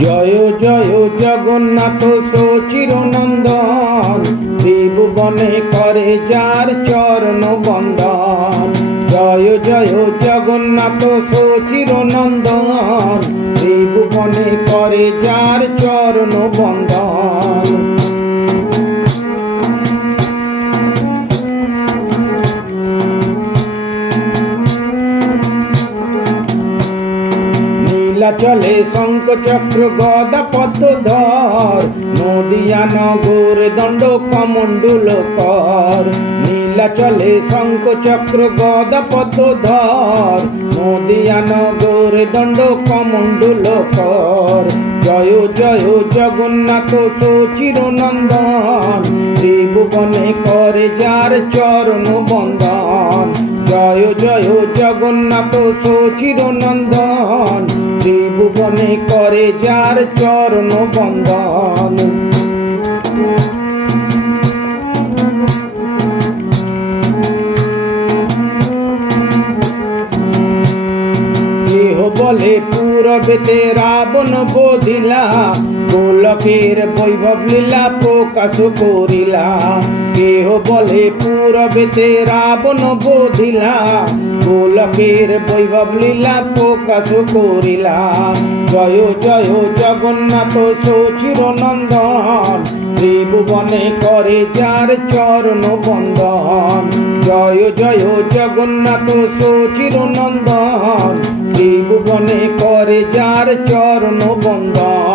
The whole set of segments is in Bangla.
জয় জয় জগন্নাথ সচিরনন্দন ত্রিভুবনে করে যার চরণ বন্দন জয় জয় জগন্নাথ সচিরনন্দন ত্রিভুবনে করে যার নীলাচলে শঙ্খ চক্র গদা পদ্ম ধর নদিয়া নগর দণ্ড কমণ্ডুল কর। নীলাচলে শঙ্খ চক্র গদা পদ্ম ধর নদিয়া নগর দণ্ড কমণ্ডুল কর। জয় জয়, জগন্নাথ সচির নন্দন। ত্রিভুবনে করে যার চরণ বন্দন জয় জয়, জগন্নাথ সচির নন্দন ত্রিভুবনে করে যার চরণ বন্দন কেহ বলে পূরবেতে রাবণ বোধিলা গোলকের বৈভব লীলা প্রকাশ করিলা। কেহ বলে পূরবেতে রাবণ বোধিলা। গোলকের বৈভব লীলা প্রকাশ করিলা। জয় জয় জগন্নাথ সচির নন্দন। ত্রিভুবনে করে যার চরণ বন্দন জয় জয় জগন্নাথ সচির নন্দন। ত্রিভুবনে করে যার চরণ বন্দন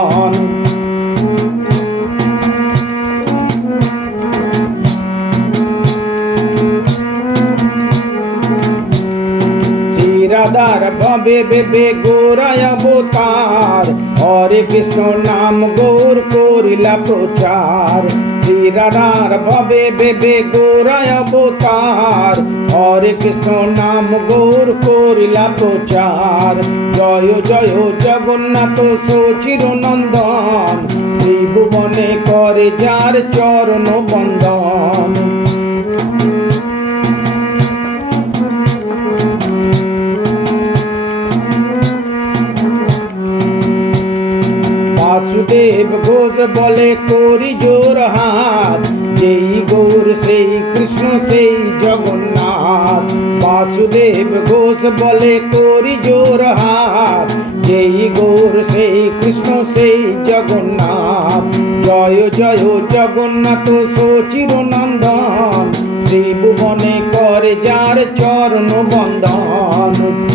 শ্রীরাধার ভবে বেবে গোরায় অবতার। হরে কৃষ্ণ নাম গৌর করিলা প্রচার। শ্রীরাধার ভবে বেবে গোরায় অবতার। হরে কৃষ্ণ নাম গৌর করিলা প্রচার। জয় জয়, জগন্নাথ সচির নন্দন ত্রিভুবনে করে যার চরণ বন্দন বাসুদেব ঘোষ বলে, করি জোর হাত। যেই গৌর, সেই কৃষ্ণ, সেই জগন্নাথ। বাসুদেব ঘোষ বলে, করি জোর হাত। যেই গৌর, সেই কৃষ্ণ, সেই জগন্নাথ। জয় জয়, জগন্নাথ সচির নন্দন ত্রিভুবনে করে যার চরণ বন্দন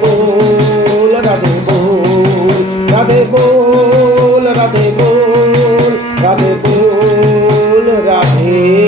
বোল রাধে বোল রাধে বোল রাধে বোল রাধে বোল রাধে